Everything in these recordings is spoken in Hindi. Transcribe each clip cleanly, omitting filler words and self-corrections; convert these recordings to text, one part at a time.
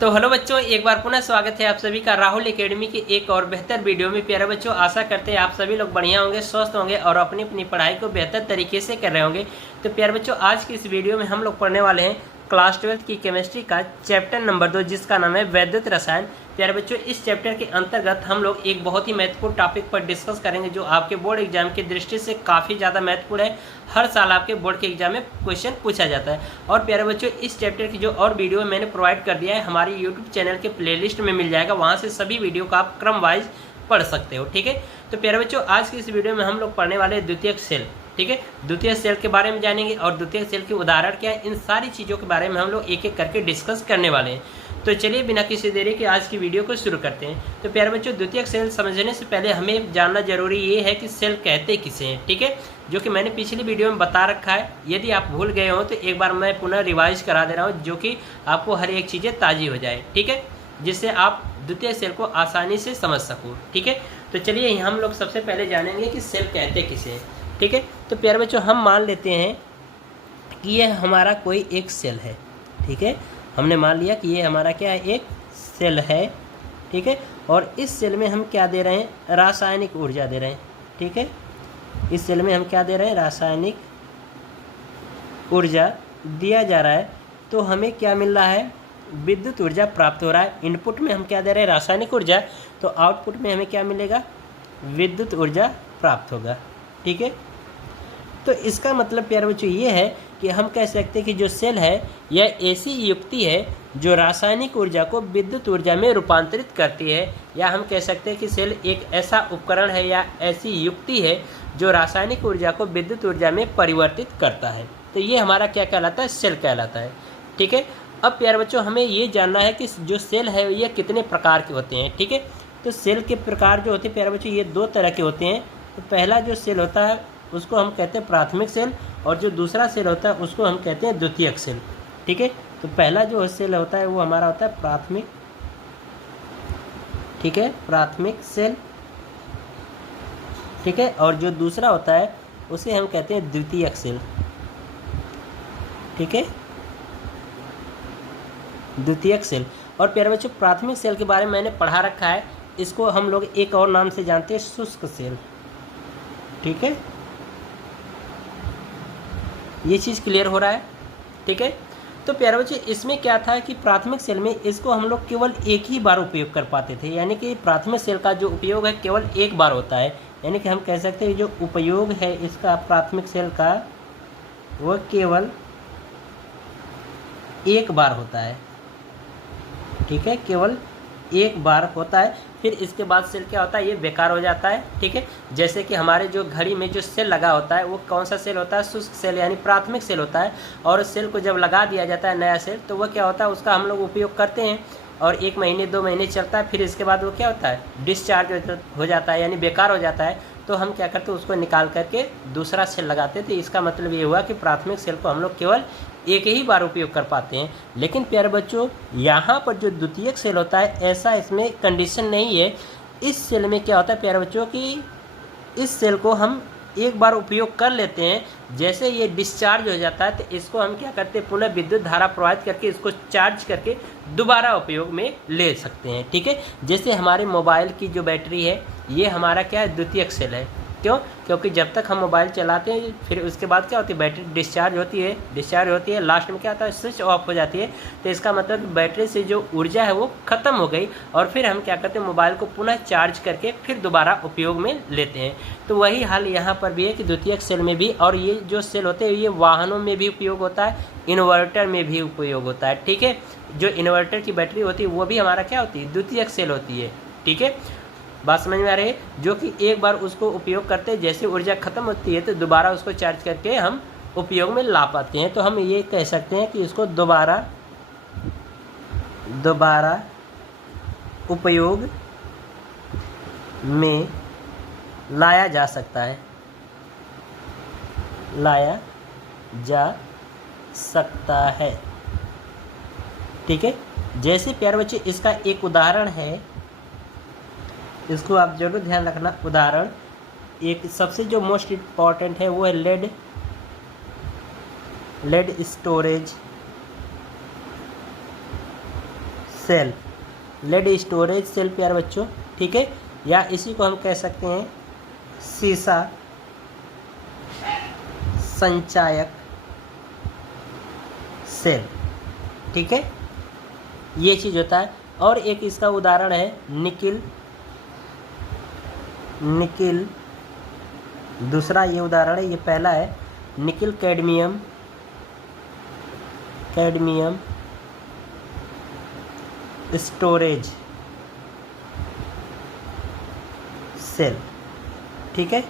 तो हेलो बच्चों, एक बार पुनः स्वागत है आप सभी का राहुल एकेडमी के एक और बेहतर वीडियो में। प्यारे बच्चों, आशा करते हैं आप सभी लोग बढ़िया होंगे, स्वस्थ होंगे और अपनी अपनी पढ़ाई को बेहतर तरीके से कर रहे होंगे। तो प्यारे बच्चों, आज की इस वीडियो में हम लोग पढ़ने वाले हैं क्लास 12 की केमिस्ट्री का चैप्टर नंबर 2, जिसका नाम है वैद्युत रसायन। प्यारे बच्चों, इस चैप्टर के अंतर्गत हम लोग एक बहुत ही महत्वपूर्ण टॉपिक पर डिस्कस करेंगे, जो आपके बोर्ड एग्जाम की दृष्टि से काफ़ी ज़्यादा महत्वपूर्ण है। हर साल आपके बोर्ड के एग्जाम में क्वेश्चन पूछा जाता है। और प्यारे बच्चों, इस चैप्टर की जो और वीडियो मैंने प्रोवाइड कर दिया है, हमारी यूट्यूब चैनल के प्लेलिस्ट में मिल जाएगा, वहाँ से सभी वीडियो का आप क्रम वाइज पढ़ सकते हो। ठीक है, तो प्यारे बच्चों, आज की इस वीडियो में हम लोग पढ़ने वाले हैं द्वितीयक सेल। ठीक है, द्वितीय सेल के बारे में जानेंगे और द्वितीय सेल के उदाहरण क्या है, इन सारी चीज़ों के बारे में हम लोग एक एक करके डिस्कस करने वाले हैं। तो चलिए बिना किसी देरी के आज की वीडियो को शुरू करते हैं। तो प्यारे बच्चों, द्वितीयक सेल समझने से पहले हमें जानना जरूरी ये है कि सेल कहते किसे हैं। ठीक है, जो कि मैंने पिछली वीडियो में बता रखा है। यदि आप भूल गए हो तो एक बार मैं पुनः रिवाइज करा दे रहा हूँ, जो कि आपको हर एक चीज़ें ताज़ी हो जाए। ठीक है, जिससे आप द्वितीय सेल को आसानी से समझ सको। ठीक है, तो चलिए हम लोग सबसे पहले जानेंगे कि सेल कहते किसे हैं। ठीक है, तो प्यारे बच्चों, हम मान लेते हैं कि यह हमारा कोई एक सेल है। ठीक है, हमने मान लिया कि ये हमारा क्या है, एक सेल है। ठीक है, और इस सेल में हम क्या दे रहे हैं, रासायनिक ऊर्जा दे रहे हैं। ठीक है, इस सेल में हम क्या दे रहे हैं, रासायनिक ऊर्जा दिया जा रहा है। तो हमें क्या मिल रहा है, विद्युत ऊर्जा प्राप्त हो रहा है। इनपुट में हम क्या दे रहे हैं, रासायनिक ऊर्जा, तो आउटपुट में हमें क्या मिलेगा, विद्युत ऊर्जा प्राप्त होगा। ठीक है, तो इसका मतलब प्यारे बच्चों ये है कि हम कह सकते हैं कि जो सेल है यह ऐसी युक्ति है जो रासायनिक ऊर्जा को विद्युत ऊर्जा में रूपांतरित करती है, या हम कह सकते हैं कि सेल एक ऐसा उपकरण है या ऐसी युक्ति है जो रासायनिक ऊर्जा को विद्युत ऊर्जा में परिवर्तित करता है। तो ये हमारा क्या कहलाता है, सेल कहलाता है। ठीक है, अब प्यारे बच्चों, हमें ये जानना है कि जो सेल है ये कितने प्रकार के होते हैं। ठीक है, तो सेल के प्रकार जो होते हैं प्यारे बच्चों, ये दो तरह के होते हैं। तो पहला जो सेल होता है उसको हम कहते हैं प्राथमिक सेल, और जो दूसरा सेल होता है उसको हम कहते हैं द्वितीयक सेल। ठीक है, तो पहला जो सेल होता है वो हमारा होता है प्राथमिक। ठीक है, प्राथमिक सेल। ठीक है, और जो दूसरा होता है उसे हम कहते हैं द्वितीयक सेल। ठीक है, द्वितीयक सेल। और प्यारे बच्चों, प्राथमिक सेल के बारे में मैंने पढ़ा रखा है, इसको हम लोग एक और नाम से जानते हैं, शुष्क सेल। ठीक है, ये चीज़ क्लियर हो रहा है। ठीक है, तो प्यारे बच्चों, इसमें क्या था कि प्राथमिक सेल में इसको हम लोग केवल एक ही बार उपयोग कर पाते थे, यानी कि प्राथमिक सेल का जो उपयोग है केवल एक बार होता है। यानी कि हम कह सकते हैं जो उपयोग है इसका प्राथमिक सेल का वो केवल एक बार होता है। ठीक है, केवल एक बार होता है, फिर इसके बाद सेल क्या होता है, ये बेकार हो जाता है। ठीक है, जैसे कि हमारे जो घड़ी में जो सेल लगा होता है वो कौन सा सेल होता है, शुष्क सेल यानी प्राथमिक सेल होता है। और सेल को जब लगा दिया जाता है नया सेल, तो वह क्या होता है, उसका हम लोग उपयोग करते हैं और 1 महीने 2 महीने चलता है, फिर इसके बाद वो क्या होता है, डिस्चार्ज हो जाता है, यानी बेकार हो जाता है। तो हम क्या करते हैं, उसको निकाल करके दूसरा सेल लगाते थे। इसका मतलब ये हुआ कि प्राथमिक सेल को हम लोग केवल एक ही बार उपयोग कर पाते हैं। लेकिन प्यारे बच्चों, यहाँ पर जो द्वितीयक सेल होता है, ऐसा इसमें कंडीशन नहीं है। इस सेल में क्या होता है प्यारे बच्चों कि इस सेल को हम एक बार उपयोग कर लेते हैं, जैसे ये डिस्चार्ज हो जाता है तो इसको हम क्या करते हैं, पुनः विद्युत धारा प्रवाहित करके इसको चार्ज करके दोबारा उपयोग में ले सकते हैं। ठीक है, जैसे हमारे मोबाइल की जो बैटरी है ये हमारा क्या है, द्वितीयक सेल है। क्यों, क्योंकि जब तक हम मोबाइल चलाते हैं फिर उसके बाद क्या होती है, बैटरी डिस्चार्ज होती है, लास्ट में क्या होता है, स्विच ऑफ हो जाती है। तो इसका मतलब बैटरी से जो ऊर्जा है वो ख़त्म हो गई, और फिर हम क्या करते हैं, मोबाइल को पुनः चार्ज करके फिर दोबारा उपयोग में लेते हैं। तो वही हाल यहाँ पर भी है कि द्वितीयक सेल में भी, और ये जो सेल होते हैं ये वाहनों में भी उपयोग होता है, इन्वर्टर में भी उपयोग होता है। ठीक है, जो इन्वर्टर की बैटरी होती है वो भी हमारा क्या होती है, द्वितीयक सेल होती है। ठीक है, बात समझ में आ रही है, जो कि एक बार उसको उपयोग करते हैं, जैसे ऊर्जा खत्म होती है तो दोबारा उसको चार्ज करके हम उपयोग में ला पाते हैं। तो हम ये कह सकते हैं कि इसको दोबारा उपयोग में लाया जा सकता है, लाया जा सकता है। ठीक है, जैसे प्यारे बच्चे इसका एक उदाहरण है, इसको आप जरूर ध्यान रखना। उदाहरण एक सबसे जो मोस्ट इम्पॉर्टेंट है वो है lead storage cell, lead storage cell प्यारे बच्चों, ठीक है, या इसी को हम कह सकते हैं सीसा संचायक सेल, ठीक है, ये चीज़ होता है। और एक इसका उदाहरण है निकिल, दूसरा ये उदाहरण है, ये पहला है निकिल कैडमियम स्टोरेज सेल, ठीक है,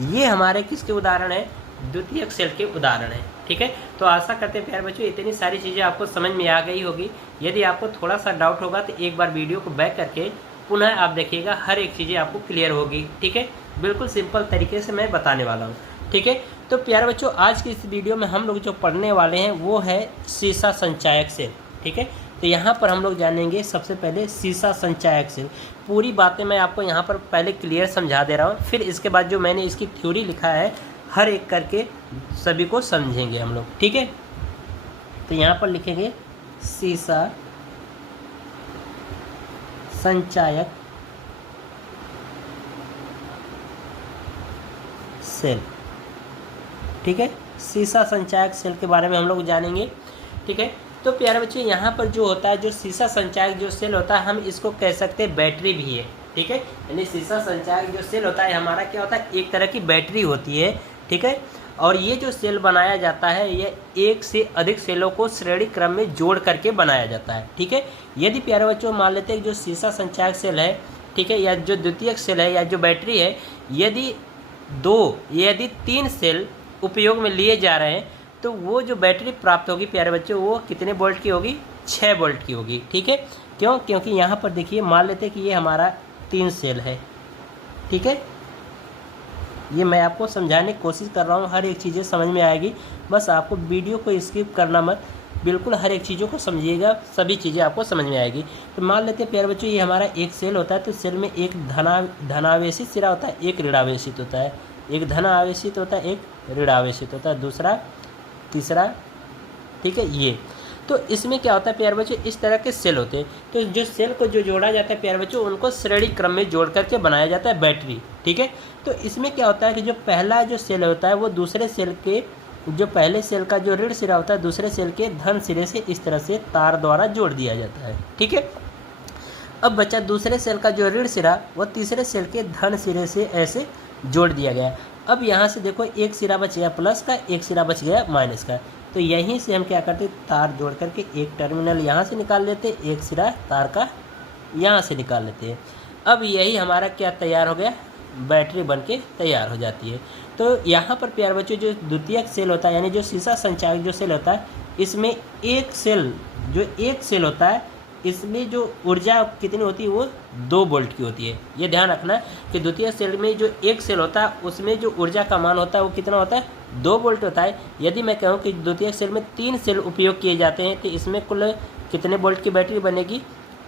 ये हमारे किसके उदाहरण है, द्वितीयक सेल के उदाहरण है, ठीक है। तो आशा करते हैं प्यारे बच्चों इतनी सारी चीज़ें आपको समझ में आ गई होगी। यदि आपको थोड़ा सा डाउट होगा तो एक बार वीडियो को बैक करके पुनः आप देखिएगा, हर एक चीज़ें आपको क्लियर होगी, ठीक है। बिल्कुल सिंपल तरीके से मैं बताने वाला हूँ, ठीक है। तो प्यारे बच्चों आज की इस वीडियो में हम लोग जो पढ़ने वाले हैं वो है सीसा संचायक सेल, ठीक है। तो यहाँ पर हम लोग जानेंगे सबसे पहले सीसा संचायक सेल। पूरी बातें मैं आपको यहाँ पर पहले क्लियर समझा दे रहा हूँ, फिर इसके बाद जो मैंने इसकी थ्योरी लिखा है हर एक करके सभी को समझेंगे हम लोग, ठीक है। तो यहाँ पर लिखेंगे सीसा संचायक सेल, ठीक है। सीसा संचायक सेल के बारे में हम लोग जानेंगे, ठीक है। तो प्यारे बच्चे यहाँ पर जो होता है, जो सीसा संचायक जो सेल होता है, हम इसको कह सकते हैं बैटरी भी है, ठीक है। यानी सीसा संचायक जो सेल होता है हमारा क्या होता है, एक तरह की बैटरी होती है, ठीक है। और ये जो सेल बनाया जाता है ये एक से अधिक सेलों को श्रेणी क्रम में जोड़ करके बनाया जाता है, ठीक है। यदि प्यारे बच्चों मान लेते हैं जो सीसा संचायक सेल है, ठीक है, या जो द्वितीयक सेल है या जो बैटरी है, यदि 3 सेल उपयोग में लिए जा रहे हैं तो वो जो बैटरी प्राप्त होगी प्यारे बच्चों वो कितने वोल्ट की होगी, 6 वोल्ट की होगी, ठीक है। क्यों, क्योंकि यहाँ पर देखिए मान लेते हैं कि ये हमारा 3 सेल है, ठीक है। ये मैं आपको समझाने की कोशिश कर रहा हूँ, हर एक चीज़ें समझ में आएगी, बस आपको वीडियो को स्किप करना मत, बिल्कुल हर एक चीज़ों को समझिएगा, सभी चीज़ें आपको समझ में आएगी। तो मान लेते हैं प्यारे बच्चों ये हमारा एक सेल होता है, तो सेल में एक धनावेशित सिरा होता है, एक ऋणावेशित होता है, एक धन आवेशित होता है, एक ऋण आवेशित होता है, दूसरा तीसरा, ठीक है। ये तो इसमें क्या होता है प्यारे बच्चों, इस तरह के सेल होते हैं। तो जो सेल को जो जोड़ा जाता है प्यारे बच्चों उनको श्रेणी क्रम में जोड़ करके बनाया जाता है बैटरी, ठीक है। तो इसमें क्या होता है कि जो पहला जो सेल होता है वो दूसरे सेल के, जो पहले सेल का जो ऋण सिरा होता है दूसरे सेल के धन सिरे से इस तरह से तार द्वारा जोड़ दिया जाता है, ठीक है। अब बचा दूसरे सेल का जो ऋण सिरा वो तीसरे सेल के धन सिरे से ऐसे जोड़ दिया गया। अब यहाँ से देखो एक सिरा बच गया प्लस का, एक सिरा बच गया माइनस का, तो यहीं से हम क्या करते, तार जोड़ करके एक टर्मिनल यहाँ से निकाल लेते, एक सिरा तार का यहाँ से निकाल लेते हैं। अब यही हमारा क्या तैयार हो गया, बैटरी बन के तैयार हो जाती है। तो यहाँ पर प्यारे बच्चों जो द्वितीयक सेल होता है यानी जो सीसा संचायक जो सेल होता है, इसमें एक सेल होता है, इसमें जो ऊर्जा कितनी होती है वो 2 वोल्ट की होती है। ये ध्यान रखना कि द्वितीय सेल में जो एक सेल होता है उसमें जो ऊर्जा का मान होता है वो कितना होता है, 2 वोल्ट होता है। यदि मैं कहूँ कि द्वितीय सेल में 3 सेल उपयोग किए जाते हैं तो इसमें कुल कितने वोल्ट की बैटरी बनेगी,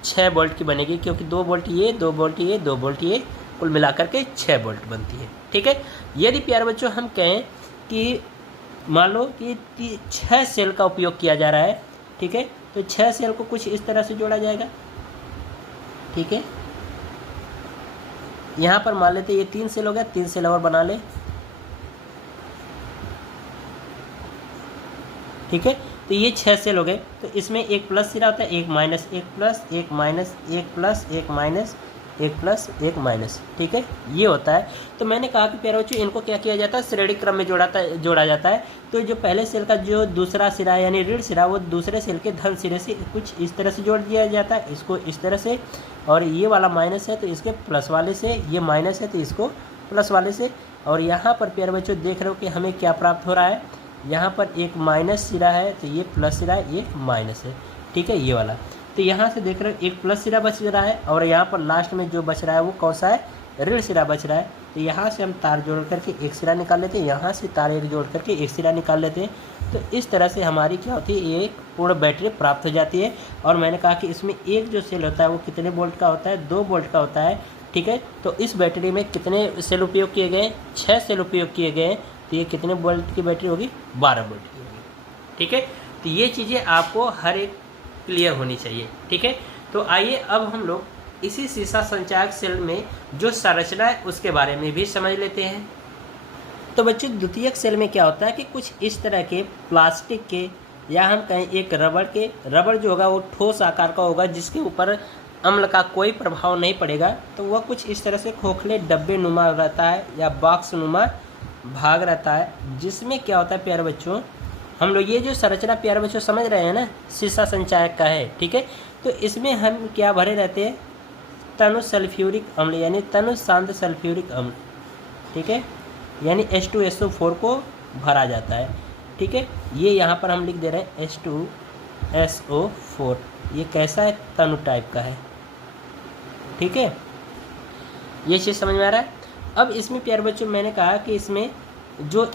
6 वोल्ट की बनेगी, क्योंकि 2 वोल्ट ये, 2 वोल्ट ये, 2 वोल्ट ये, कुल मिलाकर के 6 वोल्ट बनती है, ठीक है। यदि प्यारे बच्चों हम कहें कि मान लो कि 6 सेल का उपयोग किया जा रहा है, ठीक है, तो 6 सेल को कुछ इस तरह से जोड़ा जाएगा, ठीक है। यहाँ पर मान लेते ये 3 सेल हो गया, 3 सेल और बना ले, ठीक है। तो ये 6 सेल हो गए, तो इसमें एक प्लस सिरा होता है, एक माइनस, एक प्लस, एक माइनस, एक प्लस, एक माइनस, एक प्लस, एक माइनस, ठीक है, ये होता है। तो मैंने कहा कि प्यारे बच्चों इनको क्या किया जाता है, श्रेणी क्रम में जोड़ा जाता है। तो जो पहले सेल का जो दूसरा सिरा यानी ऋण सिरा वो दूसरे सेल के धन सिरे से कुछ इस तरह से जोड़ दिया जाता है, इसको इस तरह से, और ये वाला माइनस है तो इसके प्लस वाले से, ये माइनस है तो इसको प्लस वाले से। और यहाँ पर प्यारे बच्चों देख रहे हो कि हमें क्या प्राप्त हो रहा है, यहाँ पर एक माइनस सिरा है तो ये प्लस सिरा है, ये माइनस है, ठीक है, ये वाला। तो यहाँ से देख रहे हो एक प्लस सिरा बच रहा है और यहाँ पर लास्ट में जो बच रहा है वो कौन सा है, ऋण सिरा बच रहा है। तो यहाँ से हम तार जोड़ करके एक सिरा निकाल लेते हैं, यहाँ से तार एक जोड़ करके एक सिरा निकाल लेते हैं। तो इस तरह से हमारी क्या होती है, ये पूर्ण बैटरी प्राप्त हो जाती है। और मैंने कहा कि इसमें एक जो सेल होता है वो कितने वोल्ट का होता है, 2 वोल्ट का होता है, ठीक है। तो इस बैटरी में कितने सेल उपयोग किए गए, 6 सेल उपयोग किए गए, तो ये कितने वोल्ट की बैटरी होगी, 12 वोल्ट की होगी, ठीक है। तो ये चीज़ें आपको हर एक क्लियर होनी चाहिए। ठीक है, तो आइए अब हम लोग इसी शीशा संचायक सेल में जो संरचना है उसके बारे में भी समझ लेते हैं। तो बच्चों द्वितीयक सेल में क्या होता है कि कुछ इस तरह के प्लास्टिक के या हम कहें एक रबड़ जो होगा वो ठोस आकार का होगा, जिसके ऊपर अम्ल का कोई प्रभाव नहीं पड़ेगा। तो वह कुछ इस तरह से खोखले डब्बे नुमा रहता है या बॉक्स नुमा भाग रहता है, जिसमें क्या होता है प्यारे बच्चों, हम लोग ये जो संरचना प्यारे बच्चों समझ रहे हैं ना, शीशा संचायक का है। ठीक है, तो इसमें हम क्या भरे रहते हैं, तनु सल्फ्यूरिक अम्ल यानी तनु शांत सल्फ्यूरिक अम्ल। ठीक है, यानी H2SO4 को भरा जाता है। ठीक है, ये यहाँ पर हम लिख दे रहे हैं H2SO4। ये कैसा है, तनु टाइप का है। ठीक है, ये चीज़ समझ में आ रहा है। अब इसमें प्यारे बच्चों मैंने कहा कि इसमें जो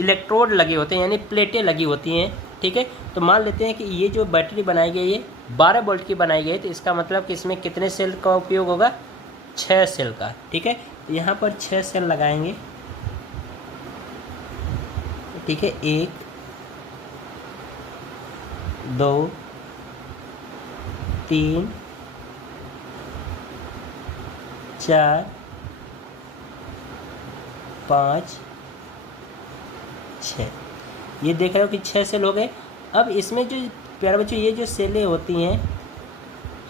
इलेक्ट्रोड लगे होते हैं यानी प्लेटें लगी होती हैं। ठीक है, तो मान लेते हैं कि ये जो बैटरी बनाई गई है 12 वोल्ट की बनाई गई, तो इसका मतलब कि इसमें कितने सेल का उपयोग होगा, 6 सेल का। ठीक है, तो यहाँ पर 6 सेल लगाएंगे। ठीक है, 1 2 3 4 5 6। ये देख रहे हो कि 6 सेल हो गए। अब इसमें जो प्यारे बच्चों ये जो सेलें होती हैं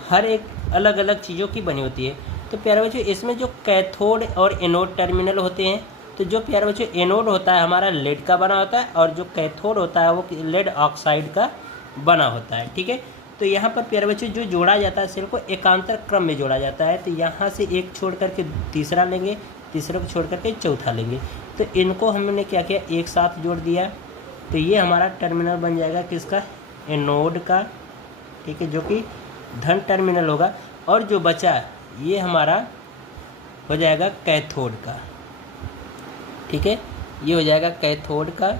हर एक अलग अलग चीज़ों की बनी होती है। तो प्यारे बच्चों इसमें जो कैथोड और एनोड टर्मिनल होते हैं, तो जो प्यारे बच्चों एनोड होता है हमारा लेड का बना होता है और जो कैथोड होता है वो लेड ऑक्साइड का बना होता है। ठीक है, तो यहाँ पर प्यारे बच्चों जो जोड़ा जाता है सेल को एकांतर क्रम में जोड़ा जाता है। तो यहाँ से एक छोड़ करके तीसरा लेंगे, तीसरे को छोड़ करके चौथा लेंगे। तो इनको हमने क्या किया, एक साथ जोड़ दिया। तो ये हमारा टर्मिनल बन जाएगा किसका, एनोड का। ठीक है, जो कि धन टर्मिनल होगा। और जो बचा ये हमारा हो जाएगा कैथोड का। ठीक है, ये हो जाएगा कैथोड का,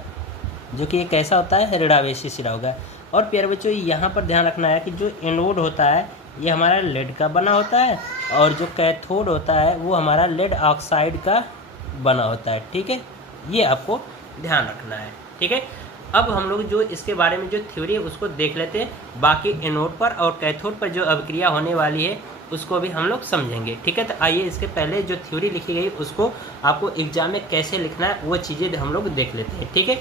जो कि ये कैसा होता है, ऋणावेशी सिरा होगा। और प्यारे बच्चों यहाँ पर ध्यान रखना है कि जो एनोड होता है ये हमारा लेड का बना होता है और जो कैथोड होता है वो हमारा लेड ऑक्साइड का बना होता है। ठीक है, ये आपको ध्यान रखना है। ठीक है, अब हम लोग जो इसके बारे में जो थ्योरी है उसको देख लेते हैं। बाकी एनोड पर और कैथोड पर जो अभिक्रिया होने वाली है उसको भी हम लोग समझेंगे। ठीक है, तो आइए इसके पहले जो थ्योरी लिखी गई उसको आपको एग्जाम में कैसे लिखना है वो चीज़ें हम लोग देख लेते हैं। ठीक है,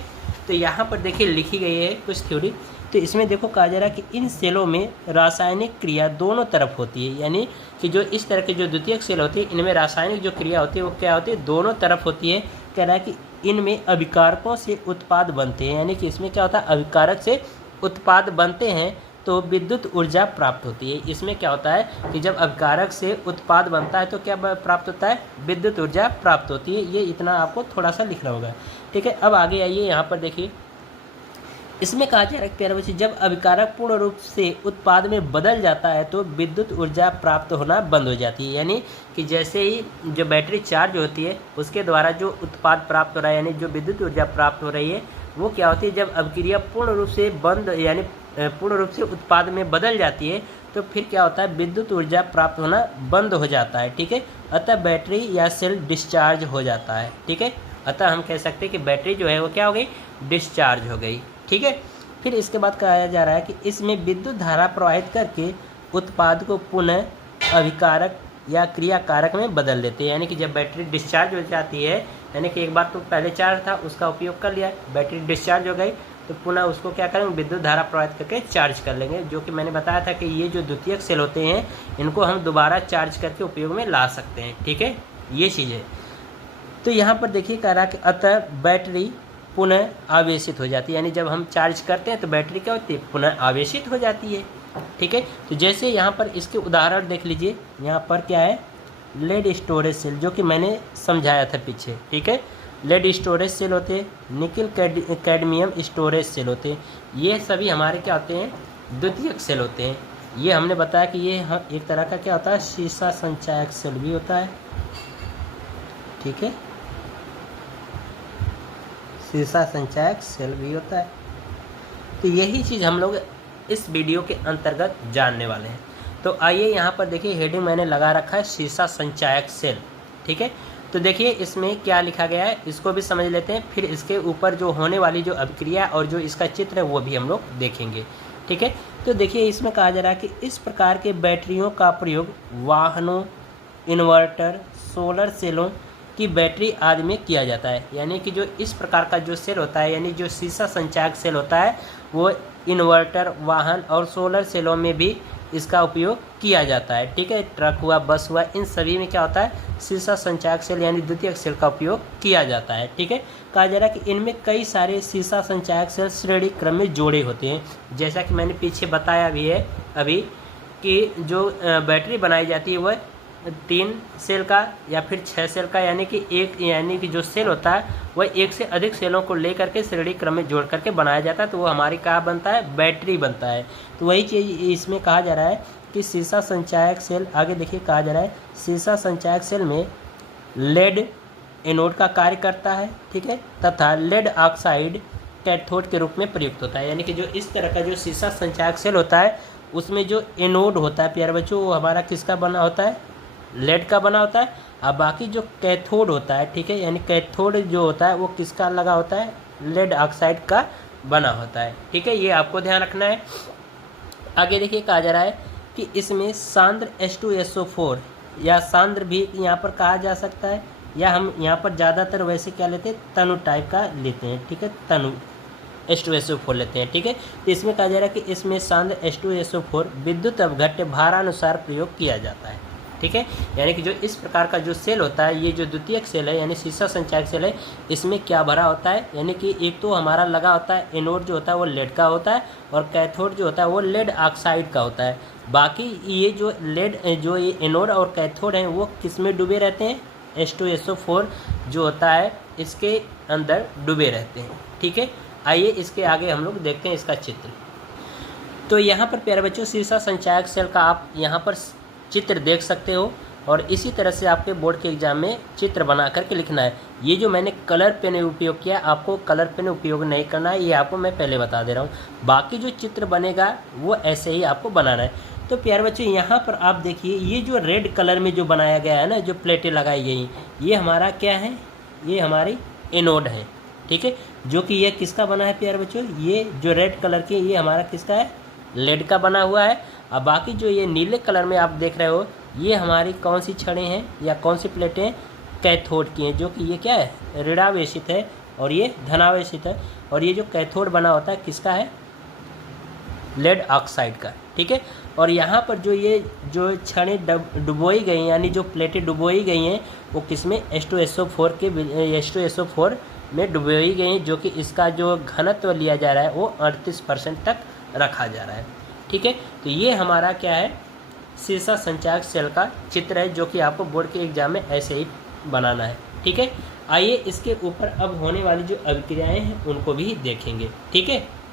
तो यहाँ पर देखिए लिखी गई है कुछ थ्योरी। तो इसमें देखो कहा जा रहा है कि इन सेलों में रासायनिक क्रिया दोनों तरफ होती है, यानी कि जो इस तरह के जो द्वितीयक सेल होती है इनमें रासायनिक जो क्रिया होती है वो क्या होती है, दोनों तरफ होती है। कह रहा है कि इनमें अभिकारकों से उत्पाद बनते हैं, यानी कि इसमें क्या होता है, अभिकारक से उत्पाद बनते हैं तो विद्युत ऊर्जा प्राप्त होती है। इसमें क्या होता है कि जब अभिकारक से उत्पाद बनता है तो क्या प्राप्त होता है, विद्युत ऊर्जा प्राप्त होती है। ये इतना आपको थोड़ा सा लिखना होगा। ठीक है, अब आगे आइए, यहाँ पर देखिए इसमें कहा जा रहा है प्यारे बच्चे, जब अभिकारक पूर्ण रूप से उत्पाद में बदल जाता है तो विद्युत ऊर्जा प्राप्त होना बंद हो जाती है। यानी कि जैसे ही जो बैटरी चार्ज होती है उसके द्वारा जो उत्पाद प्राप्त हो रहा है यानी जो विद्युत ऊर्जा प्राप्त हो रही है वो क्या होती है, जब अभिक्रिया पूर्ण रूप से बंद यानी पूर्ण रूप से उत्पाद में बदल जाती है तो फिर क्या होता है, विद्युत ऊर्जा प्राप्त होना बंद हो जाता है। ठीक है, अतः बैटरी या सेल डिस्चार्ज हो जाता है। ठीक है, अतः हम कह सकते हैं कि बैटरी जो है वो क्या हो गई, डिस्चार्ज हो गई। ठीक है, फिर इसके बाद कहा जा रहा है कि इसमें विद्युत धारा प्रवाहित करके उत्पाद को पुनः अभिकारक या क्रियाकारक में बदल देते हैं। यानी कि जब बैटरी डिस्चार्ज हो जाती है, यानी कि एक बार तो पहले चार्ज था उसका उपयोग कर लिया, बैटरी डिस्चार्ज हो गई तो पुनः उसको क्या करेंगे, विद्युत धारा प्रवाहित करके चार्ज कर लेंगे। जो कि मैंने बताया था कि ये जो द्वितीयक सेल होते हैं इनको हम दोबारा चार्ज करके उपयोग में ला सकते हैं। ठीक है, ये चीज़ें। तो यहाँ पर देखिए कह रहा है कि अतः बैटरी पुनः आवेशित हो जाती है, यानी जब हम चार्ज करते हैं तो बैटरी क्या होती है, पुनः आवेशित हो जाती है। ठीक है, तो जैसे यहाँ पर इसके उदाहरण देख लीजिए, यहाँ पर क्या है, लेड स्टोरेज सेल, जो कि मैंने समझाया था पीछे। ठीक है, लेड स्टोरेज सेल होते हैं, निकल कैडमियम स्टोरेज सेल होते हैं। ये सभी हमारे क्या होते हैं, द्वितीयक सेल होते हैं। ये हमने बताया कि ये एक तरह का क्या होता है, शीशा संचायक सेल भी होता है। ठीक है, शीशा संचायक सेल भी होता है। तो यही चीज़ हम लोग इस वीडियो के अंतर्गत जानने वाले हैं। तो आइए यहाँ पर देखिए हेडिंग मैंने लगा रखा है शीशा संचायक सेल। ठीक है, तो देखिए इसमें क्या लिखा गया है इसको भी समझ लेते हैं, फिर इसके ऊपर जो होने वाली जो अभिक्रिया और जो इसका चित्र है वो भी हम लोग देखेंगे। ठीक है। तो देखिए इसमें कहा जा रहा है कि इस प्रकार के बैटरियों का प्रयोग वाहनों, इन्वर्टर, सोलर सेलों की बैटरी आदि में किया जाता है। यानी कि जो इस प्रकार का जो सेल होता है, यानी जो सीसा संचायक सेल होता है, वो इन्वर्टर, वाहन और सोलर सेलों में भी इसका उपयोग किया जाता है। ठीक है, ट्रक हुआ, बस हुआ, इन सभी में क्या होता है, सीसा संचायक सेल यानी द्वितीयक सेल का उपयोग किया जाता है। ठीक है, कहा जा रहा है कि इनमें कई सारे सीसा संचायक सेल श्रेणी क्रम में जोड़े होते हैं। जैसा कि मैंने पीछे बताया भी है अभी कि जो बैटरी बनाई जाती है वह 3 सेल का या फिर 6 सेल का, यानी कि जो सेल होता है वह एक से अधिक सेलों को लेकर के श्रेणी क्रम में जोड़ करके बनाया जाता है, तो वो हमारी क्या बनता है, बैटरी बनता है। तो वही चीज़ इसमें कहा जा रहा है कि सीसा संचायक सेल, आगे देखिए कहा जा रहा है सीसा संचायक सेल में लेड एनोड का कार्य करता है। ठीक है, तथा लेड ऑक्साइड कैथोड के रूप में प्रयुक्त होता है। यानी कि जो इस तरह का जो सीसा संचायक सेल होता है उसमें जो एनोड होता है प्यारे बच्चों, वो हमारा किसका बना होता है, लेड का बना होता है। और बाकी जो कैथोड होता है, ठीक है, यानी कैथोड जो होता है वो किसका लगा होता है, लेड ऑक्साइड का बना होता है। ठीक है, ये आपको ध्यान रखना है। आगे देखिए कहा जा रहा है कि इसमें सांद्र H2SO4 या सांद्र भी यहाँ पर कहा जा सकता है, या हम यहाँ पर ज़्यादातर वैसे क्या लेते हैं, तनु टाइप का लेते हैं। ठीक है, तनु H2SO4 लेते हैं। ठीक है, तो इसमें कहा जा रहा है कि इसमें सांद्र H2SO4 विद्युत अपघट्य भारानुसार प्रयोग किया जाता है। ठीक है, यानी कि जो इस प्रकार का जो सेल होता है, ये जो द्वितीयक सेल है यानी सीसा संचायक सेल है, इसमें क्या भरा होता है, यानी कि एक तो हमारा लगा होता है एनोड जो होता है वो लेड का होता है, और कैथोड जो होता है वो लेड ऑक्साइड का होता है। बाकी ये जो ये एनोड और कैथोड हैं वो किस में डूबे रहते हैं, H2SO4 जो होता है इसके अंदर डूबे रहते हैं। ठीक है, आइए इसके आगे हम लोग देखते हैं इसका चित्र। तो यहाँ पर प्यारे बच्चों सीसा संचायक सेल का आप यहाँ पर चित्र देख सकते हो, और इसी तरह से आपके बोर्ड के एग्जाम में चित्र बना करके लिखना है। ये जो मैंने कलर पेन उपयोग किया, आपको कलर पेन उपयोग नहीं करना है, ये आपको मैं पहले बता दे रहा हूँ। बाकी जो चित्र बनेगा वो ऐसे ही आपको बनाना है। तो प्यारे बच्चों यहाँ पर आप देखिए, ये जो रेड कलर में जो बनाया गया है ना, जो प्लेटें लगाई गई, ये हमारा क्या है, ये हमारी एनोड है। ठीक है, जो कि ये किसका बना है प्यारे बच्चों, ये जो रेड कलर की ये हमारा किसका है, लेड का बना हुआ है। अब बाकी जो ये नीले कलर में आप देख रहे हो, ये हमारी कौन सी छड़ें हैं या कौन सी प्लेटें, कैथोड की हैं, जो कि ये क्या है, ऋणावेशित है और ये धनावेशित है। और ये जो कैथोड बना होता है किसका है, लेड ऑक्साइड का। ठीक है, और यहाँ पर जो छड़ें डुबोई गई हैं, यानी जो प्लेटें डुबोई गई हैं, वो किस में, H2SO4 में डुबोई गई हैं, जो कि इसका जो घनत्व लिया जा रहा है वो 38% तक रखा जा रहा है। ठीक है, तो ये हमारा क्या है, सीसा संचायक सेल का चित्र है, जो कि आपको बोर्ड के एग्जाम में ऐसे ही बनाना है। ठीक है, आइए इसके ऊपर अब होने वाली जो अभिक्रियाएं हैं उनको भी देखेंगे। ठीक है,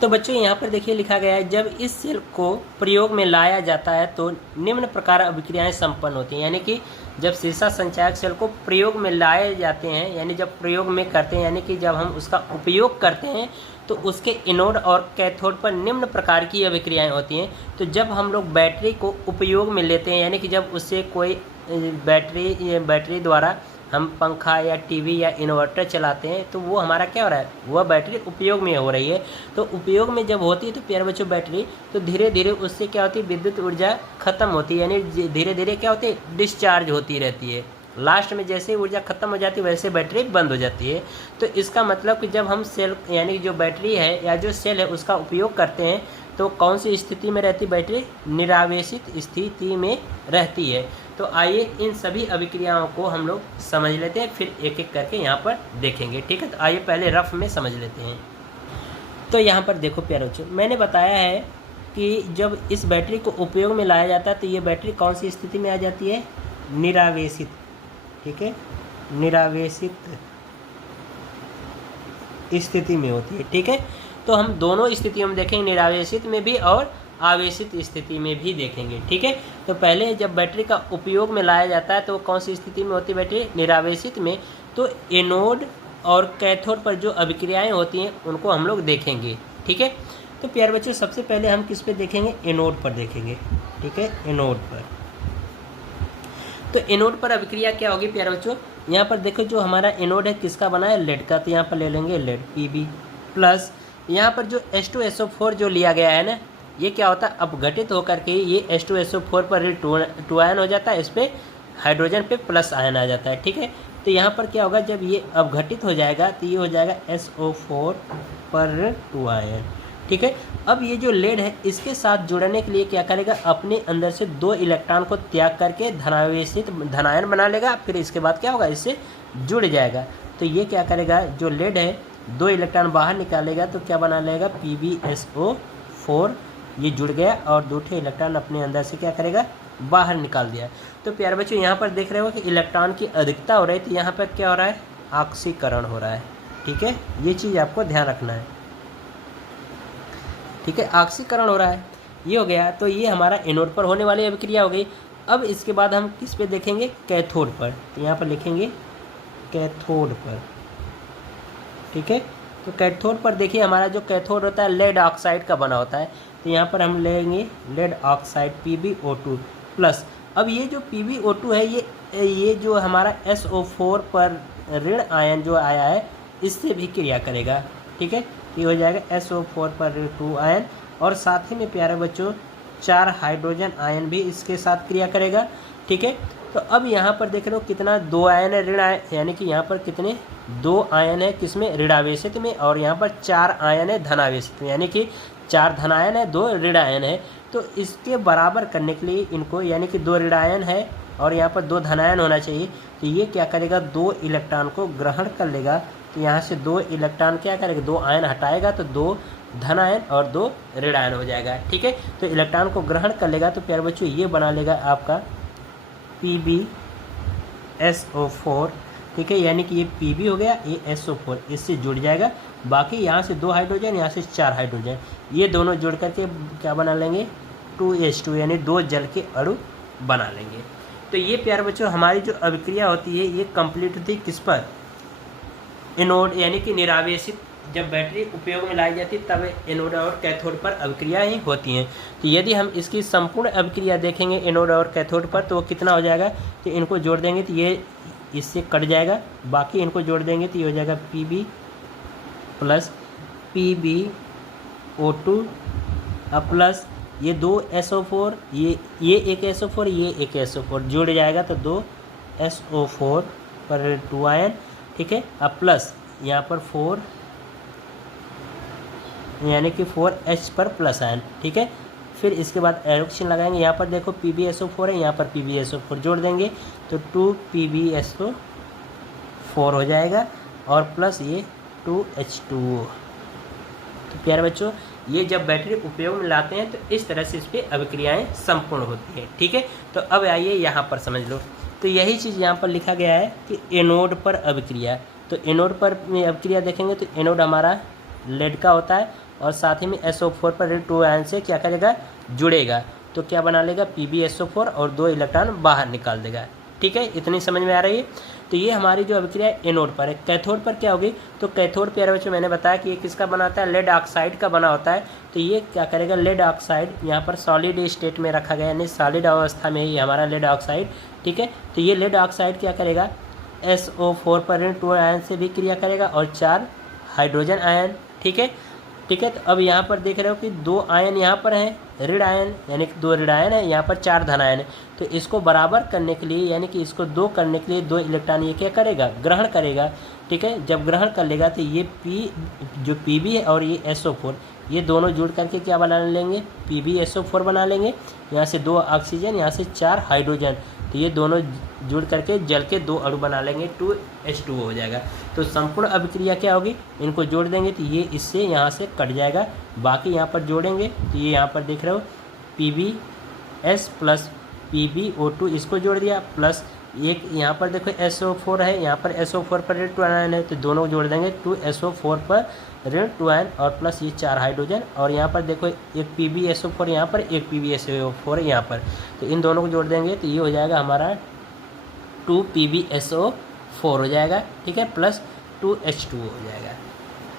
तो बच्चों यहाँ पर देखिए लिखा गया है, जब इस सेल को प्रयोग में लाया जाता है तो निम्न प्रकार अभिक्रियाएं संपन्न होती हैं। यानी कि जब सीसा संचायक सेल को प्रयोग में लाए जाते हैं, यानी जब प्रयोग में करते हैं, यानी कि जब हम उसका उपयोग करते हैं तो उसके एनोड और कैथोड पर निम्न प्रकार की अभिक्रियाएं होती हैं। तो जब हम लोग बैटरी को उपयोग में लेते हैं, यानी कि जब उससे कोई बैटरी द्वारा हम पंखा या टीवी या इन्वर्टर चलाते हैं, तो वो हमारा क्या हो रहा है, वह बैटरी उपयोग में हो रही है। तो उपयोग में जब होती है तो प्यारे बच्चों बैटरी, तो धीरे धीरे उससे क्या होती है, विद्युत ऊर्जा खत्म होती है, यानी धीरे धीरे क्या होती है, डिस्चार्ज होती रहती है। लास्ट में जैसे ही ऊर्जा खत्म हो जाती है वैसे बैटरी बंद हो जाती है। तो इसका मतलब कि जब हम सेल यानी जो बैटरी है या जो सेल है उसका उपयोग करते हैं तो कौन सी स्थिति में रहती बैटरी, निरावेशित स्थिति में रहती है। तो आइए इन सभी अभिक्रियाओं को हम लोग समझ लेते हैं, फिर एक एक करके यहाँ पर देखेंगे। ठीक है, तो आइए पहले रफ में समझ लेते हैं। तो यहाँ पर देखो प्यारे बच्चों, मैंने बताया है कि जब इस बैटरी को उपयोग में लाया जाता है तो ये बैटरी कौन सी स्थिति में आ जाती है, निरावेशित। ठीक है, निरावेशित स्थिति में होती है। ठीक है, तो हम दोनों स्थितियों में देखेंगे, निरावेशित में भी और आवेशित स्थिति में भी देखेंगे। ठीक है, तो पहले जब बैटरी का उपयोग में लाया जाता है तो कौन सी स्थिति में होती है बैटरी, निरावेशित में। तो एनोड और कैथोड पर जो अभिक्रियाएं होती हैं उनको हम लोग देखेंगे। ठीक है, तो प्यारे बच्चों सबसे पहले हम किस पे देखेंगे, एनोड पर देखेंगे। ठीक है, एनोड पर, तो एनोड पर अभिक्रिया क्या होगी प्यारे बच्चों, यहाँ पर देखो जो हमारा एनोड है किसका बना है, लेड का, तो यहाँ पर ले लेंगे लेड Pb प्लस यहाँ पर जो H2SO4 जो लिया गया है ना, ये क्या होता है, अपघटित होकर के ये H2SO4 पर टू आयन हो जाता है, इस पर हाइड्रोजन पे प्लस आयन आ जाता है। ठीक है, तो यहाँ पर क्या होगा, जब ये अपघटित हो जाएगा तो ये हो जाएगा SO4 पर टू आयन। ठीक है, अब ये जो लेड है इसके साथ जुड़ने के लिए क्या करेगा, अपने अंदर से 2 इलेक्ट्रॉन को त्याग करके धनावेशित धनायन बना लेगा, फिर इसके बाद क्या होगा, इससे जुड़ जाएगा। तो ये क्या करेगा, जो लेड है 2 इलेक्ट्रॉन बाहर निकालेगा तो क्या बना लेगा, PbSO4, ये जुड़ गया और 2 इलेक्ट्रॉन अपने अंदर से क्या करेगा, बाहर निकाल दिया। तो प्यारे बच्चों यहाँ पर देख रहे हो कि इलेक्ट्रॉन की अधिकता हो रही है, तो यहाँ पर क्या हो रहा है, ऑक्सीकरण हो रहा है। ठीक है, ये चीज़ आपको ध्यान रखना है। ठीक है, ऑक्सीकरण हो रहा है, ये हो गया। तो ये हमारा एनोड पर होने वाली अभिक्रिया हो गई। अब इसके बाद हम किस पे देखेंगे, कैथोड पर। तो यहाँ पर लिखेंगे कैथोड पर। ठीक है, तो कैथोड पर देखिए, हमारा जो कैथोड होता है लेड ऑक्साइड का बना होता है। तो यहाँ पर हम लेंगे लेड ऑक्साइड PbO2 प्लस। अब ये जो PbO2 है, ये जो हमारा SO4 पर ऋण आयन जो आया है, इससे भी क्रिया करेगा। ठीक है, ये हो जाएगा SO4 पर 2 आयन, और साथ ही में प्यारे बच्चों 4 हाइड्रोजन आयन भी इसके साथ क्रिया करेगा। ठीक है, तो अब यहाँ पर देख रहे हो कितना 2 आयन है ऋण आयन, यानी कि यहाँ पर कितने 2 आयन है किसमें, ऋणावेशित में, और यहाँ पर 4 आयन है धनावेशित में, यानी कि 4 धनायन है 2 ऋण आयन है। तो इसके बराबर करने के लिए इनको, यानी कि 2 ऋण आयन है और यहाँ पर 2 धनायन होना चाहिए, तो ये क्या करेगा, 2 इलेक्ट्रॉन को ग्रहण कर लेगा। तो यहाँ से 2 इलेक्ट्रॉन क्या करेगा, 2 आयन हटाएगा तो 2 धनायन और 2 ऋण आयन हो जाएगा। ठीक है, तो इलेक्ट्रॉन को ग्रहण कर लेगा, तो प्यारे बच्चों ये बना लेगा आपका PbSO4। ठीक है, यानी कि ये Pb हो गया, ये SO4 इससे जुड़ जाएगा। बाकी यहाँ से 2 हाइड्रोजन, यहाँ से 4 हाइड्रोजन, ये दोनों जुड़ करके क्या बना लेंगे, 2H2, यानी 2 जल के अणु बना लेंगे। तो ये प्यारे बच्चों हमारी जो अभिक्रिया होती है, ये कंप्लीट होती है किस पर, एनोड, यानी कि निरावेशित जब बैटरी उपयोग में लाई जाती है तब एनोड और कैथोड पर अभिक्रियाएँ होती हैं। तो यदि हम इसकी संपूर्ण अभिक्रिया देखेंगे एनोड और कैथोड पर, तो वो कितना हो जाएगा, तो इनको जोड़ देंगे तो ये इससे कट जाएगा, बाकी इनको जोड़ देंगे तो ये हो जाएगा Pb प्लस PbO2 प्लस ये 2 SO4, ये एक SO4, ये एक SO4 जुड़ जाएगा तो 2 SO4 पर 2 आयन। ठीक है, अब प्लस यहाँ पर 4, यानी कि 4H पर प्लस आयन। ठीक है, फिर इसके बाद एरो चिन्ह लगाएंगे, यहाँ पर देखो PbSO4 है, यहाँ पर PbSO4 जोड़ देंगे तो 2 PbSO4 हो जाएगा, और प्लस ये 2H2O। तो प्यारे बच्चों, ये जब बैटरी उपयोग में लाते हैं तो इस तरह से इस पर अभिक्रियाएँ संपूर्ण होती हैं। ठीक है, तो अब आइए यहाँ पर समझ लो, तो यही चीज़ यहाँ पर लिखा गया है कि एनोड पर अभिक्रिया। तो एनोड पर अभिक्रिया देखेंगे तो एनोड हमारा लेड का होता है, और साथ ही में SO4 पर 2 आयन से क्या करेगा, जुड़ेगा, तो क्या बना लेगा, PbSO4 और 2 इलेक्ट्रॉन बाहर निकाल देगा। ठीक है, इतनी समझ में आ रही है। तो ये हमारी जो अभिक्रिया है एनोड पर है। कैथोड पर क्या होगी, तो कैथोड प्यारे बच्चों मैंने बताया कि ये किसका बना होता है, लेड ऑक्साइड का बना होता है। तो ये क्या करेगा, लेड ऑक्साइड यहाँ पर सॉलिड स्टेट में रखा गया, यानी सॉलिड अवस्था में ही हमारा लेड ऑक्साइड। ठीक है, तो ये लेड ऑक्साइड क्या करेगा, SO4 पर 2 आयन से भी क्रिया करेगा और 4 हाइड्रोजन आयन। ठीक है, ठीक है, तो अब यहाँ पर देख रहे हो कि 2 आयन यहाँ पर हैं ऋण आयन, यानी कि 2 ऋण आयन है, यहाँ पर 4 धन आयन है। तो इसको बराबर करने के लिए, यानी कि इसको 2 करने के लिए 2 इलेक्ट्रॉन ये क्या करेगा, ग्रहण करेगा। ठीक है, जब ग्रहण कर लेगा तो ये जो Pb है और ये SO4, ये दोनों जुड़ करके क्या बना लेंगे, PbSO4 बना लेंगे। यहाँ से 2 ऑक्सीजन, यहाँ से 4 हाइड्रोजन, तो ये दोनों जुड़ करके जल के 2 अणु बना लेंगे, 2H2O हो जाएगा। तो संपूर्ण अभिक्रिया क्या होगी, इनको जोड़ देंगे तो ये इससे यहाँ से कट जाएगा, बाकी यहाँ पर जोड़ेंगे तो ये यहाँ पर देख रहे हो PbS प्लस PbO2 इसको जोड़ दिया, प्लस एक यहाँ पर देखो SO4 है, यहाँ पर SO4 पर ऋण 2 आयन है, तो दोनों जोड़ देंगे 2SO4 पर ऋण 2 आयन, और प्लस ये 4 हाइड्रोजन, और यहाँ पर देखो एक PbSO4 यहाँ पर, एक PbSO4 यहाँ पर, तो इन दोनों को जोड़ देंगे तो ये हो जाएगा हमारा 2 PbSO4 हो जाएगा। ठीक है, प्लस 2H2O हो जाएगा।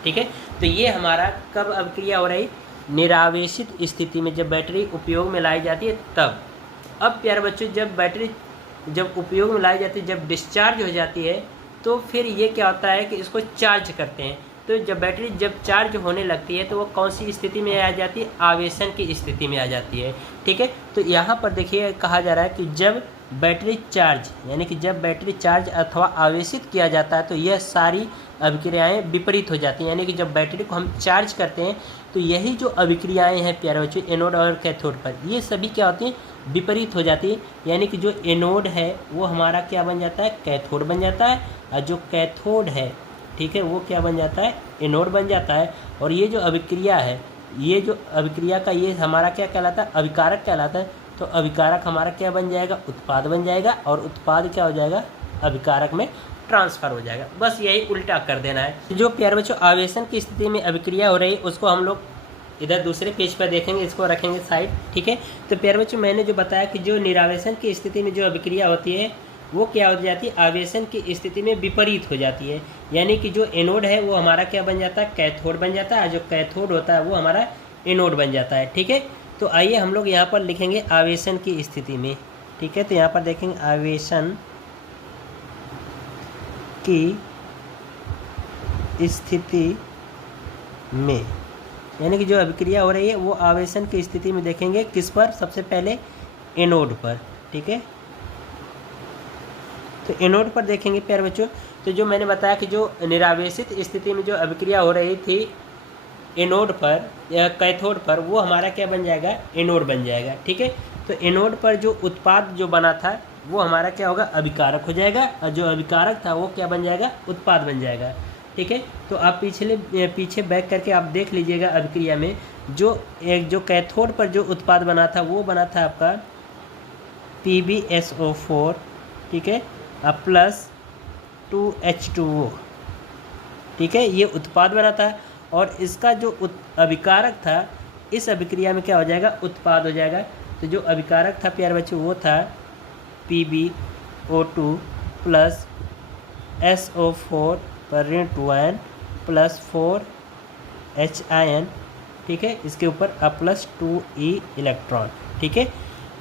ठीक है, तो ये हमारा कब अभिक्रिया हो रही, निरावेशित स्थिति में, जब बैटरी उपयोग में लाई जाती है तब। अब प्यारे बच्चों, जब बैटरी जब उपयोग में लाई जाती है, जब डिस्चार्ज हो जाती है, तो फिर ये क्या होता है कि इसको चार्ज करते हैं। तो जब बैटरी जब चार्ज होने लगती है तो वो कौन सी स्थिति में आ जाती है, आवेशन की स्थिति में आ जाती है। ठीक है, तो यहाँ पर देखिए कहा जा रहा है कि जब बैटरी चार्ज यानी कि जब बैटरी चार्ज अथवा आवेशित किया जाता है तो यह सारी अभिक्रियाएं विपरीत हो जाती हैं। यानी कि जब बैटरी को हम चार्ज करते हैं तो यही जो अभिक्रियाएं हैं प्यारे बच्चों एनोड और कैथोड पर, ये सभी क्या होती हैं, विपरीत हो जाती है। यानी कि जो एनोड है वो हमारा क्या बन जाता है, कैथोड बन जाता है, और जो कैथोड है ठीक है वो क्या बन जाता है, एनोड बन जाता है। और ये जो अभिक्रिया है, ये जो अभिक्रिया का ये हमारा क्या कहलाता है, अभिकारक कहलाता है। तो अभिकारक हमारा क्या बन जाएगा, उत्पाद बन जाएगा, और उत्पाद क्या हो जाएगा, अभिकारक में ट्रांसफर हो जाएगा। बस यही उल्टा कर देना है। जो प्यारे बच्चों आवेशन की स्थिति में अभिक्रिया हो रही है उसको हम लोग इधर दूसरे पेज पर देखेंगे, इसको रखेंगे साइड। ठीक है, तो प्यारे बच्चों मैंने जो बताया कि जो निरावेशन की स्थिति में जो अभिक्रिया होती है वो क्या हो जाती है, आवेशन की स्थिति में विपरीत हो जाती है। यानी कि जो एनोड है वो हमारा क्या बन जाता है, कैथोड बन जाता है, और जो कैथोड होता है वो हमारा एनोड बन जाता है। ठीक है, तो आइए हम लोग यहाँ पर लिखेंगे आवेशन की स्थिति में। ठीक है, तो यहाँ पर देखेंगे आवेशन की स्थिति में, यानी कि जो अभिक्रिया हो रही है वो आवेशन की स्थिति में देखेंगे किस पर, सबसे पहले एनोड पर। ठीक है, तो एनोड पर देखेंगे प्यारे बच्चों। तो जो मैंने बताया कि जो निरावेशित स्थिति में जो अभिक्रिया हो रही थी एनोड पर या कैथोड पर, वो हमारा क्या बन जाएगा, एनोड बन जाएगा। ठीक है, तो एनोड पर जो उत्पाद जो बना था वो हमारा क्या होगा, अभिकारक हो जाएगा, और जो अभिकारक था वो क्या बन जाएगा, उत्पाद बन जाएगा। ठीक है, तो आप पीछे बैक करके आप देख लीजिएगा अभिक्रिया में जो कैथोड पर जो उत्पाद बना था वो बना था आपका PbSO4। ठीक है, अब प्लस 2H2O। ठीक है, ये उत्पाद बना था, और इसका जो अभिकारक था इस अभिक्रिया में क्या हो जाएगा, उत्पाद हो जाएगा। तो जो अभिकारक था प्यारे बच्चों वो था PbO2 प्लस SO4 पर ऋण 2 आयन प्लस 4H आयन। ठीक है, इसके ऊपर अब प्लस 2E इलेक्ट्रॉन। ठीक है,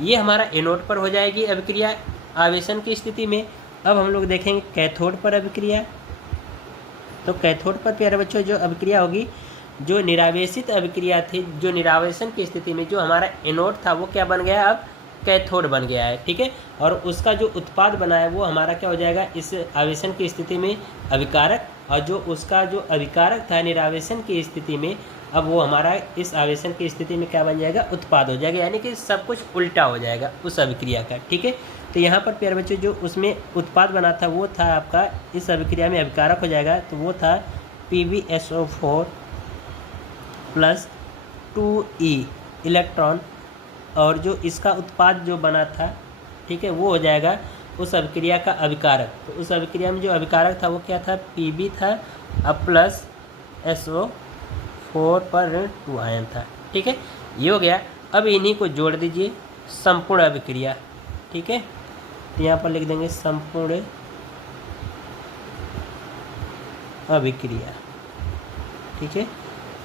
ये हमारा एनोड पर हो जाएगी अभिक्रिया आवेशन की स्थिति में। अब हम लोग देखेंगे कैथोड पर अभिक्रिया। तो कैथोड पर प्यारे बच्चों जो अभिक्रिया होगी, जो निरावेशित अभिक्रिया थी, जो निरावेशन की स्थिति में जो हमारा एनोड था वो क्या बन गया, अब कैथोड बन गया है। ठीक है, और उसका जो उत्पाद बना है वो हमारा क्या हो जाएगा, इस आवेशन की स्थिति में अभिकारक, और जो उसका जो अभिकारक था निरावेशन की स्थिति में, अब वो हमारा इस आवेशन की स्थिति में क्या बन जाएगा, उत्पाद हो जाएगा। यानी कि सब कुछ उल्टा हो जाएगा उस अभिक्रिया का। ठीक है, तो यहाँ पर प्यारे बच्चों जो उसमें उत्पाद बना था वो था आपका इस अभिक्रिया में अभिकारक हो जाएगा, तो वो था PbSO4 प्लस 2E इलेक्ट्रॉन, और जो इसका उत्पाद जो बना था ठीक है वो हो जाएगा उस अभिक्रिया का अभिकारक। तो उस अभिक्रिया में जो अभिकारक था वो क्या था, Pb था, अब प्लस SO4 पर ऋण 2 आयन था। ठीक है, ये हो गया। अब इन्हीं को जोड़ दीजिए, संपूर्ण अभिक्रिया। ठीक है, तो यहाँ पर लिख देंगे संपूर्ण अभिक्रिया। ठीक है,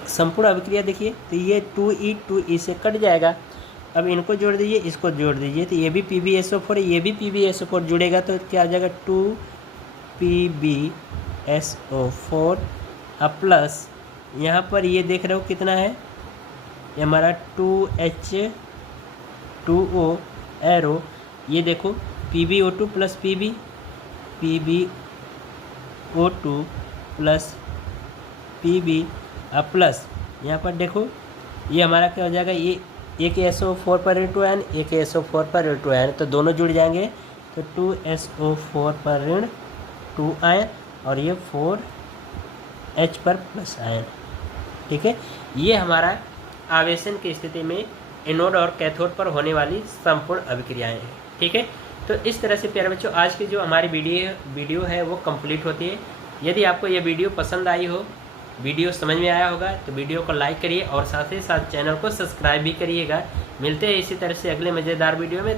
संपूर्ण अभिक्रिया देखिए, तो ये 2E से कट जाएगा। अब इनको जोड़ दीजिए, इसको जोड़ दीजिए, तो ये भी PbSO4 है, ये भी PbSO4 जुड़ेगा, तो क्या आ जाएगा 2PbSO4 अब प्लस यहाँ पर ये देख रहे हो कितना है, ये हमारा 2H2O एरो, ये देखो PbO2 plus PbO2 plus Pb अब प्लस यहाँ पर देखो ये हमारा क्या हो जाएगा, ये एक SO4 पर ऋण 2 आयन, एक SO4 पर ऋण 2 आयन, तो दोनों जुड़ जाएंगे, तो 2SO4 पर ऋण 2 आयन और ये 4H पर प्लस आयन। ठीक है, ये हमारा आवेशन की स्थिति में एनोड और कैथोड पर होने वाली संपूर्ण अभिक्रियाएं हैं। ठीक है, तो इस तरह से प्यारे बच्चों आज की जो हमारी वीडियो है वो कंप्लीट होती है। यदि आपको ये वीडियो पसंद आई हो, वीडियो समझ में आया होगा, तो वीडियो को लाइक करिए और साथ ही साथ चैनल को सब्सक्राइब भी करिएगा। मिलते हैं इसी तरह से अगले मज़ेदार वीडियो में।